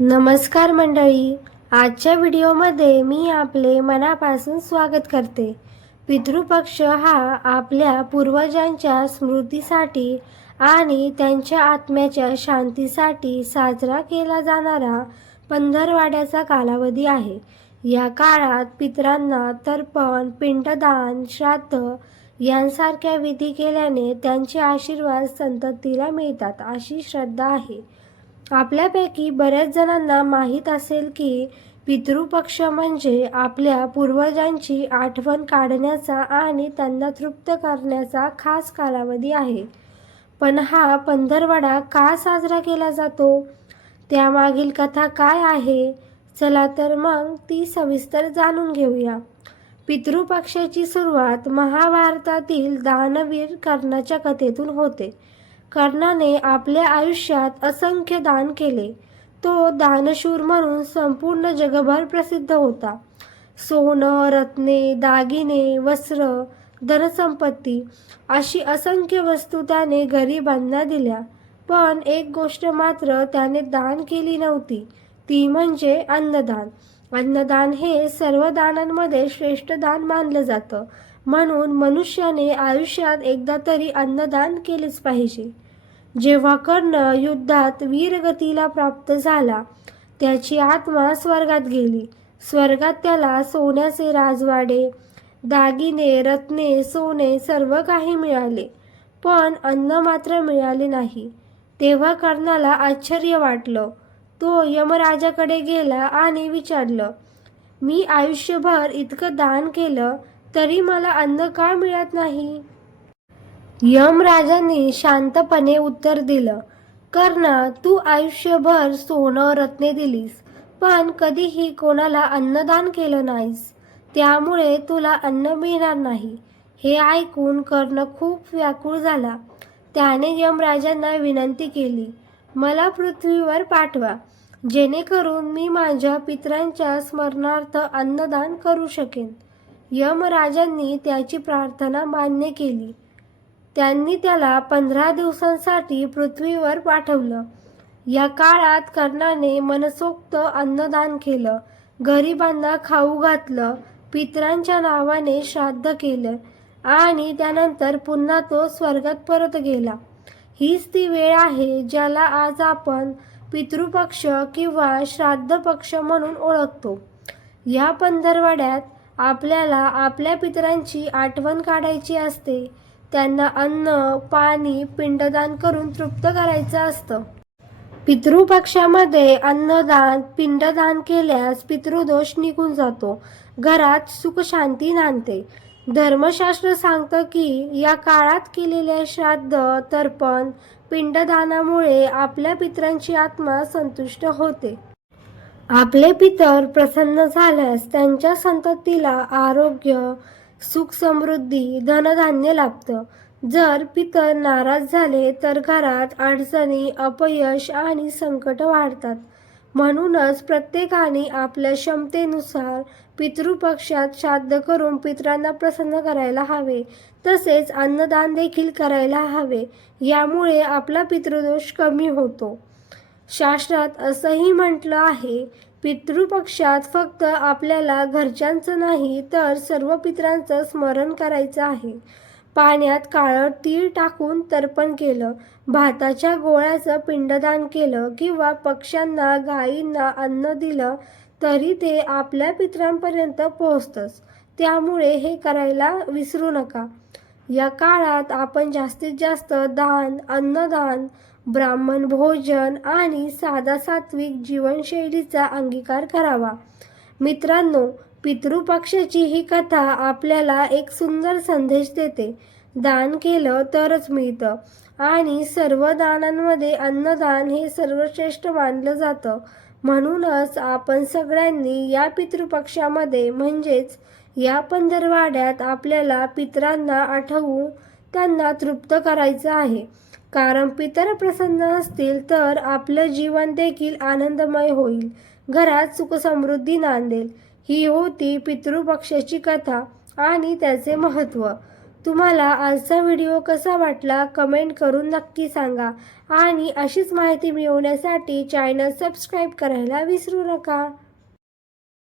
नमस्कार मंडळी. आजच्या व्हिडिओमध्ये मी आपले मनापासून स्वागत करते. पितृपक्ष हा आपल्या पूर्वजांच्या स्मृतीसाठी आणि त्यांच्या आत्म्याच्या शांतीसाठी साजरा केला जाणारा पंधरवाड्याचा कालावधी आहे. या काळात पितरांना तर्पण पिंडदान श्राद्ध यांसारख्या विधी केल्याने त्यांचे आशीर्वाद संततीला मिळतात अशी श्रद्धा आहे. आपल्यापैकी बऱ्याच जणांना माहीत असेल की पितृपक्ष म्हणजे आपल्या पूर्वजांची आठवण काढण्याचा आणि त्यांना तृप्त करण्याचा खास कालावधी आहे. पण हा पंधरवडा का साजरा केला जातो? त्यामागील कथा काय आहे? चला तर मग ती सविस्तर जाणून घेऊया. पितृपक्षाची सुरुवात महाभारतातील दानवीर कर्णाच्या कथेतून होते. कर्णाने आपल्या आयुष्यात असंख्य दान केले. तो दानशूर म्हणून संपूर्ण जगभर प्रसिद्ध होता. सोनं रत्ने दागिने वस्त्र धनसंपत्ती अशी असंख्य वस्तू त्याने गरिबांना दिल्या. पण एक गोष्ट मात्र त्याने दान केली नव्हती ती म्हणजे अन्नदान. अन्नदान हे सर्व दानांमध्ये श्रेष्ठ दान मानलं जातं. म्हणून मनुष्याने आयुष्यात एकदा तरी अन्नदान केलेच पाहिजे. जेव्हा कर्ण युद्धात वीरगतीला प्राप्त झाला त्याची आत्मा स्वर्गात गेली. स्वर्गात त्याला सोन्याचे राजवाडे दागिने रत्ने सोने सर्व काही मिळाले. पण अन्न मात्र मिळाले नाही. तेव्हा कर्णाला आश्चर्य वाटलं. तो यमराजाकडे गेला आणि विचारलं मी आयुष्यभर इतकं दान केलं तरी मला अन्न का मिळत नाही? यमराजांनी शांतपणे उत्तर दिलं कर्णा तू आयुष्यभर सोनं रत्ने दिलीस पण कधीही कोणाला अन्नदान केलं नाहीस. त्यामुळे तुला अन्न मिळणार नाही. हे ऐकून कर्ण खूप व्याकुळ झाला. त्याने यमराजांना विनंती केली मला पृथ्वीवर पाठवा जेणेकरून मी माझ्या पितरांच्या स्मरणार्थ अन्नदान करू शकेन. यमराजांनी त्याची प्रार्थना मान्य केली. त्यांनी त्याला पंधरा दिवसांसाठी पृथ्वीवर पाठवलं. या काळात कर्णाने मनसोक्त अन्नदान केलं गरिबांना खाऊ घातलं पितरांच्या नावाने श्राद्ध केलं आणि त्यानंतर पुन्हा तो स्वर्गात परत गेला. हीच ती वेळ आहे ज्याला आज आपण पितृपक्ष किंवा श्राद्ध पक्ष म्हणून ओळखतो. या पंधरवाड्यात आपल्याला आपल्या पितरांची आठवण काढायची असते. त्यांना अन्न पाणी पिंडदान करून तृप्त करायचं असतं. पितृपक्षामध्ये अन्नदान पिंडदान केल्यास पितृदोष निघून जातो. घरात सुख शांती नांदते. धर्मशास्त्र सांगतं की या काळात केलेल्या श्राद्ध तर्पण पिंडदानामुळे आपल्या पितरांची आत्मा संतुष्ट होते. आपले पितर प्रसन्न झाल्यास त्यांच्या संततीला आरोग्य सुख समृद्धी धनधान्य लाभतं. जर पितर नाराज झाले तर घरात अडचणी अपयश आणि संकट वाढतात. म्हणूनच प्रत्येकाने आपल्या क्षमतेनुसार पितृपक्षात श्राद्ध करून पितरांना प्रसन्न करायला हवे. तसेच अन्नदान देखील करायला हवे. यामुळे आपला पितृदोष कमी होतो. शास्त्रात असंही म्हटलं आहे पितृपक्षात फक्त आपल्याला घरच्यांचं नाही तर सर्व पितरांचं स्मरण करायचं आहे. पाण्यात काळं तीळ टाकून तर्पण केलं भाताच्या गोळ्याचं पिंडदान केलं किंवा पक्ष्यांना गायींना अन्न दिलं तरी ते आपल्या पितरांपर्यंत पोहोचतंच. त्यामुळे हे करायला विसरू नका. या काळात आपण जास्तीत जास्त दान अन्नदान ब्राह्मण भोजन आणि साधा सात्विक जीवनशैलीचा अंगीकार करावा. मित्रांनो पितृपक्षाची ही कथा आपल्याला एक सुंदर संदेश देते. दान केलं तरच मिळतं आणि सर्व दानांमध्ये अन्नदान हे सर्वश्रेष्ठ मानलं जातं. म्हणूनच आपण सगळ्यांनी या पितृपक्षामध्ये म्हणजेच या पंधरवाड्यात आपल्याला पितरांना आठवून त्यांना तृप्त करायचं आहे. कारण पितर प्रसन्न असतील तर आपलं जीवन देखील आनंदमय होईल. घरात सुखसमृद्धी नांदेल. ही होती पितृपक्षाची कथा आणि त्याचे महत्त्व तुम्हाला आजचा व्हिडिओ कसा वाटला कमेंट करून नक्की सांगा आणि अशीच माहिती मिळवण्यासाठी चॅनल सबस्क्राईब करायला विसरू नका.